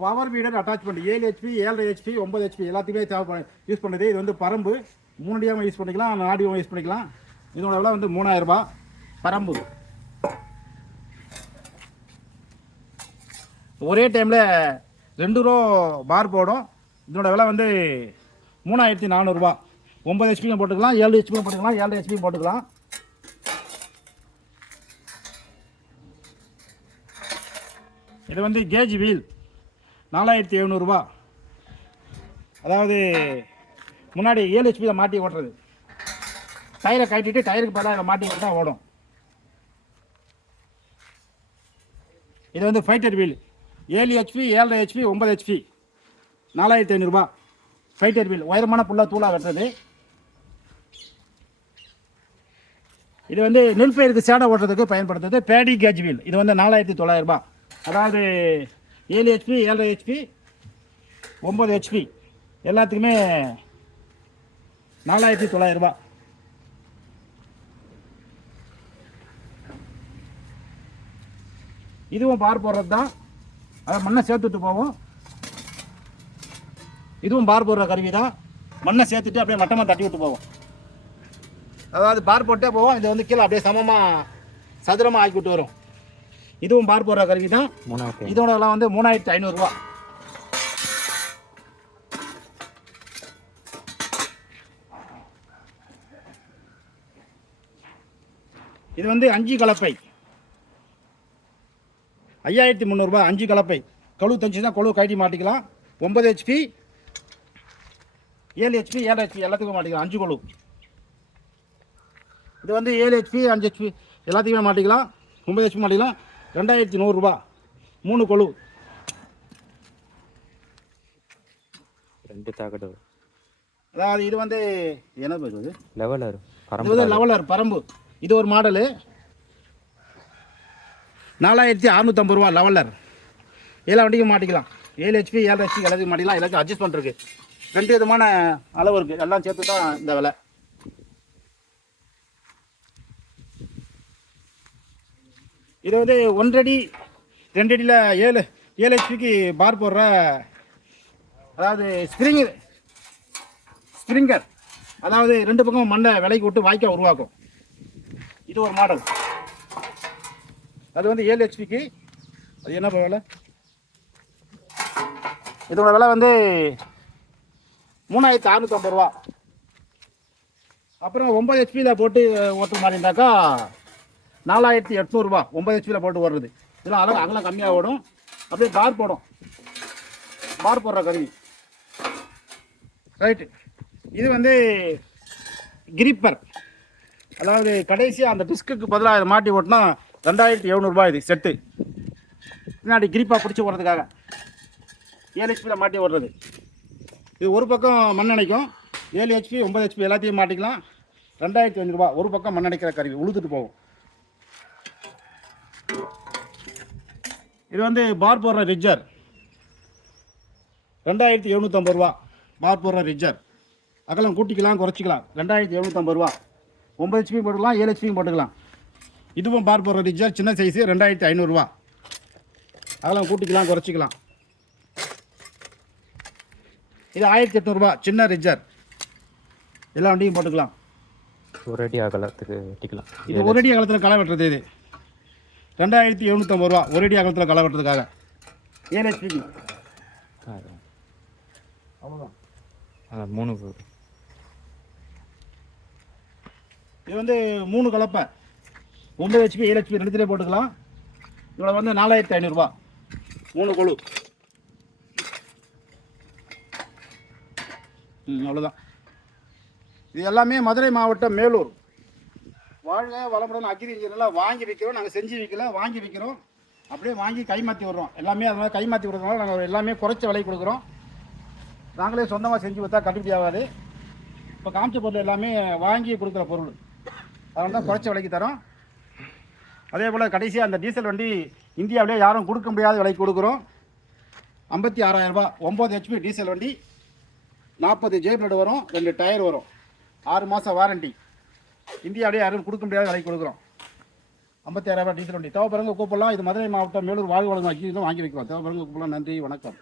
Power வீடர் attachment 7 HP 7.5 HP 9 HP எல்லாத்தையுமே தேவை use பண்ணுறது. இது வந்து பரம்பு 3 அடியாகவும் யூஸ் பண்ணிக்கலாம், 4 அடியாகவும் யூஸ் பண்ணிக்கலாம். இதோட விலை வந்து 3000 ரூபாய். பரம்பு ஒரே டைமில் 2 ரோ பார் போடும். இதோட விலை வந்து 3400 ரூபாய். 9 ஹெச்பியும் போட்டுக்கலாம், 7 ஹெச்பியும் போட்டுக்கலாம், 7 ஹெச்பியும் போட்டுக்கலாம். இது வந்து கேஜ் வீல் 4700 ரூபாய். அதாவது முன்னாடி 7 ஹெச்பியில் மாட்டி ஓட்டுறது. டயரை கட்டிட்டு டயருக்கு பதிலாக மாட்டி ஓட்டா ஓடும். இது வந்து fighter wheel 7 HP 7.5 HP 9 HP 4500 ரூபாய். ஃபைட்டர் வீல் உயரமான புல்லாக தூளாக வெட்டுறது. இது வந்து நெல்பயிருக்கு சேடை ஓட்டுறதுக்கு பயன்படுத்துறது பேடி கேஜ் வீல். இது வந்து 4900 ரூபாய். அதாவது 7 ஹெச்பி 7.5 ஹெச்பி 9 ஹெச்பி எல்லாத்துக்குமே 4900 ரூபாய். இதுவும் பார் போடுறது தான். அதை மண்ணை சேர்த்துட்டு போவோம். இதுவும் பார் போடுற கருவி தான். மண்ணை சேர்த்துட்டு அப்படியே மட்டமாக தட்டி விட்டு போவோம். அதாவது பார் போட்டே போவோம். இது வந்து கீழே அப்படியே சமமாக சதுரமாக ஆக்கி விட்டு வரும். இதுவும் பார் போடுற கருவி தான். இதோட விலை வந்து 3500 ரூபாய். இது வந்து 5 கலப்பை 5300 ரூபாய். 5 கலப்பை கழுவு தஞ்சுன்னா கழுவு கட்டி மாட்டிக்கலாம். 9 ஹெச்பி 7 ஹெச்பி 7 ஹெச்பி எல்லாத்துக்கும் மாட்டிக்கலாம். 5 கழுவு. இது வந்து 7 ஹெச்பி 5 ஹெச்பி எல்லாத்துக்குமே மாட்டிக்கலாம். 9 ஹெச்பி மாட்டிக்கலாம். 2100 ரூபாய். 3 கொழு. 2 தாக்கடு. அதாவது இது வந்து என்ன பேர்? இது லெவலர் பரம்பு. இது லெவலர் பரம்பு. இது ஒரு மாடலு 4650 ரூபா. லெவலர் எல்லா வண்டிக்கும் மாட்டிக்கலாம். 7 ஹெச்பி 7 ஹெச்பி எல்லாத்துக்கும் மாட்டிக்கலாம். எல்லாத்தையும் அட்ஜஸ்ட் பண்ணுறதுக்கு 2 விதமான அளவு இருக்குது. எல்லாம் சேர்த்து தான் இந்த விலை. இது வந்து 1 அடி 2 அடியில் 7 ஹெச்பிக்கு பார் போடுற, அதாவது ஸ்ப்ரிங்கர். அதாவது 2 பக்கம் மண்ணை விலைக்கு விட்டு வாய்க்கா உருவாக்கும். இது ஒரு மாடல். அது வந்து 7 ஹெச்பிக்கு. அது என்ன விலை? இதோட விலை வந்து 3650 ரூபா. அப்புறம் 9 ஹெச்பியில் போட்டு ஓட்டுற மாதிரி இருந்தாக்கா 4800 ரூபா. 9 ஹெச்பியில் போட்டு ஓடுறது. இதெல்லாம் அகலம் கம்மியாக ஓடும். அப்படியே பார் போடும். பார் போடுற கருவி. ரைட்டு. இது வந்து கிரிப்பர். அதாவது கடைசியாக அந்த டிஸ்க்கு பதிலாக இதை மாட்டி ஓட்டினா 2700 ரூபாய். இது செட்டு. பின்னாடி கிரிப்பாக பிடிச்சி ஓடுறதுக்காக 7 ஹெச்பியில் மாட்டி ஓடுறது. இது ஒரு பக்கம் மண் அணைக்கும். 7 ஹெச்பி 9 ஹெச்பி எல்லாத்தையும் மாட்டிக்கலாம். 2500 ரூபா. ஒரு பக்கம் மண் அணைக்கிற கருவி உழுதுட்டு போகும். இது வந்து பார் போடுற ரிஜர் 2750 ரூபா. பார் போடுற ரிஜர். அகலம் கூட்டிக்கலாம் குறைச்சிக்கலாம். 2750 ரூபா. 9 ஹெச்பி போட்டுக்கலாம், 7 ஹெச்பியும் போட்டுக்கலாம். இதுவும் பார் போடுற ரிஜர் சின்ன சைஸு 2500 ரூபா. அகலம் கூட்டிக்கலாம் குறைச்சிக்கலாம். இது 1800 ரூபா. சின்ன ரிஜர் எல்லா வண்டியும் போட்டுக்கலாம். ஒரு அடி அகலத்துக்கு வெட்டிக்கலாம். இது ஒரு அடி அகலத்தில் களை வெட்டுறது. இது 2750 ரூபா. ஒரு அடி அகலத்தில் களை வெட்டுறதுக்காக 7 ஹெச்பிக்கு. அவ்வளோதான். 3. இது வந்து 3 கலப்பை 9 ஹெச்பி 7 ஹெச்பி ரெண்டுத்திலே போட்டுக்கலாம். இதோட வந்து 4500 ரூபா. 3 கொழு. அவ்வளோதான். இது எல்லாமே மதுரை மாவட்டம் மேலூர். வாழ்க வளமுடன் அக்ரி இன்ஜினியர்லாம் வாங்கி விற்கிறோம். நாங்கள் செஞ்சு விற்கல, வாங்கி விற்கிறோம். அப்படியே வாங்கி கைமாற்றி விடுறோம். எல்லாமே அதனால் கைமாற்றி விடுறதுனால நாங்கள் எல்லாமே குறைச்ச விலை கொடுக்குறோம். நாங்களே சொந்தமாக செஞ்சு கொடுத்தா கட்டுப்படி ஆகாது. இப்போ காமிச்ச பொருள் எல்லாமே வாங்கி கொடுக்குற பொருள். அதனால தான் குறைச்ச விலைக்கு தரோம். அதே போல் கடைசியாக அந்த டீசல் வண்டி இந்தியாவிலே யாரும் கொடுக்க முடியாத விலைக்கு கொடுக்குறோம். 56000 ரூபா. 9 ஹெச்பி டீசல் வண்டி. 40 ஜேபிளட் வரும். 2 டயர் வரும். 6 மாதம் வாரண்டி. இந்தியாவிலே யாரும் கொடுக்க முடியாத விலைக்கு கொடுக்குறோம். 56,000 டீசல் வண்டி. தேவைப்படுறவங்க கூப்பிடலாம். இது மதுரை மாவட்டம் மேலூர் வாழ்வு வழங்கும் அக்ரியும் வாங்கி வைக்கலாம். தேவைப்படுறவங்க கூப்பிடலாம். நன்றி, வணக்கம்.